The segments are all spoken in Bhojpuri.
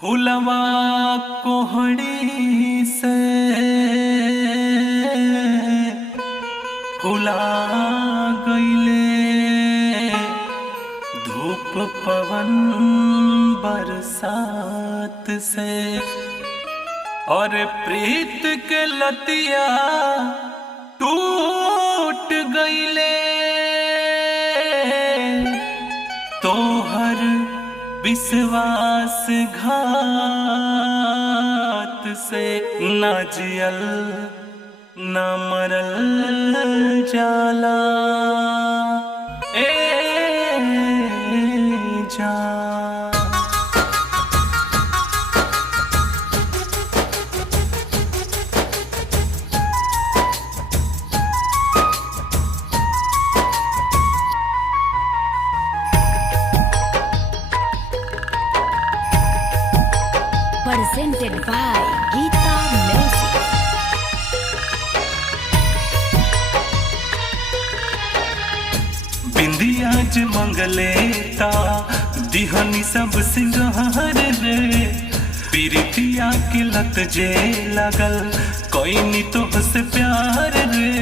फुलवा कोहड़ी से फुला गईले, धूप पवन बरसात से और प्रीत के लतिया टूट गईले। तोहर विश्वास घात से न जियल न मरल जाला। ए जान presented by Geeta Music. बिंदिया ज मंगले ता दिहनी सब सिंगार रे, पीरितिया की लत जे लगल कोई नी तो से प्यार रे।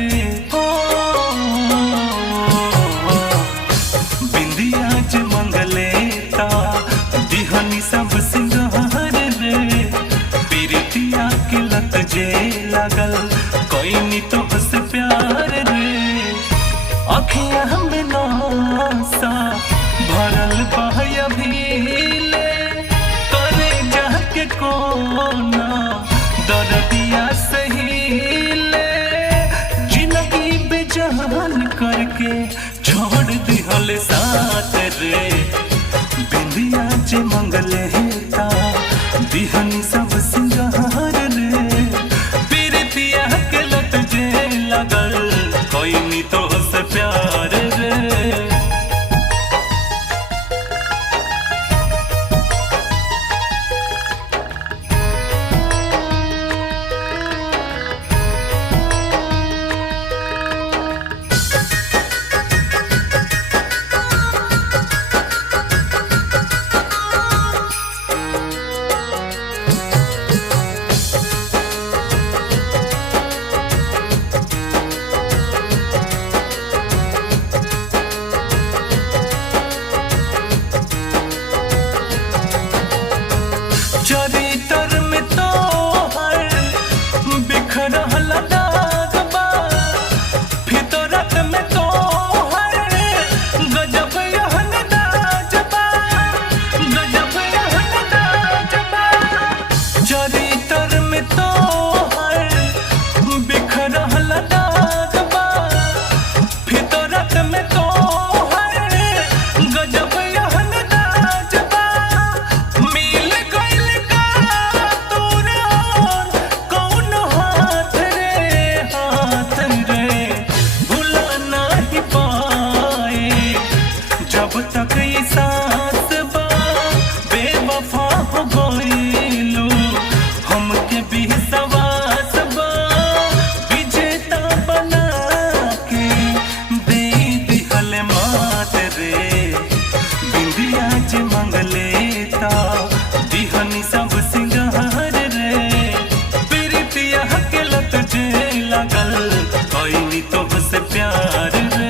ओ बिंदिया ज मंगले ता दिहनी सब सिंगार रे, पीरितिया की लत जे लगल कोई नी तो से प्यार रे। अखियां में नौसा भरल बहया भीले, करे जाके कोना दर्दिया सहीले। जिंदगी बेजान करके छोड़ दिहल साथ रे, बिंदिया जे मंगले ता दिहनी सब सिंगार रे, पीरितिया के लत जे लगल कोई नी तो से प्यार रे। चरितर में तो हर बिखरल दाग बा, फितरत में तो हर गजब यहन दाज बा, गजब यहन दाज बा। चरितर में तो हर बिखरल दाग बा, फितरत में तो हर गजब यहन दाज बा। मिल गइल का तोरा कौन हाथ रे, हाथ रे भुला नहीं पाए जब तक ई सांस बा। बेवफा हो गइलू हमके भी सवास बा, विजेता बना के दे दिहल मात रे। बिंदिया जे मंगले ता दिहनी सब सिंगार रे, पीरितिया के लत जे लगल कोई नी तो से प्यार रे।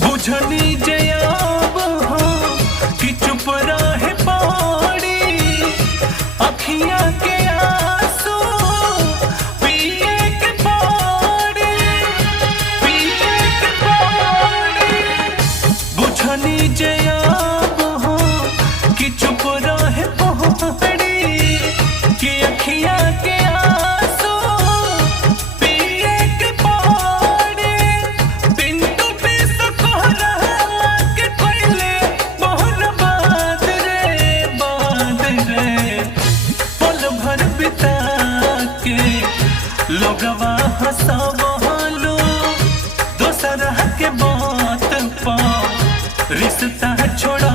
बुझनी जयाब हो कि चुप रहे पौड़ी, अखियां के आंसू पिए के पौड़ी, पिए के पौड़ी। बुझनी जयाब हो कि चुप रहे पौड़ी, कि अखियां के आंसू पिए के पौड़ी। पिंटू पे सकोरा लोगवा हंसावलो दोसर के बात पा रिश्ता छोड़ा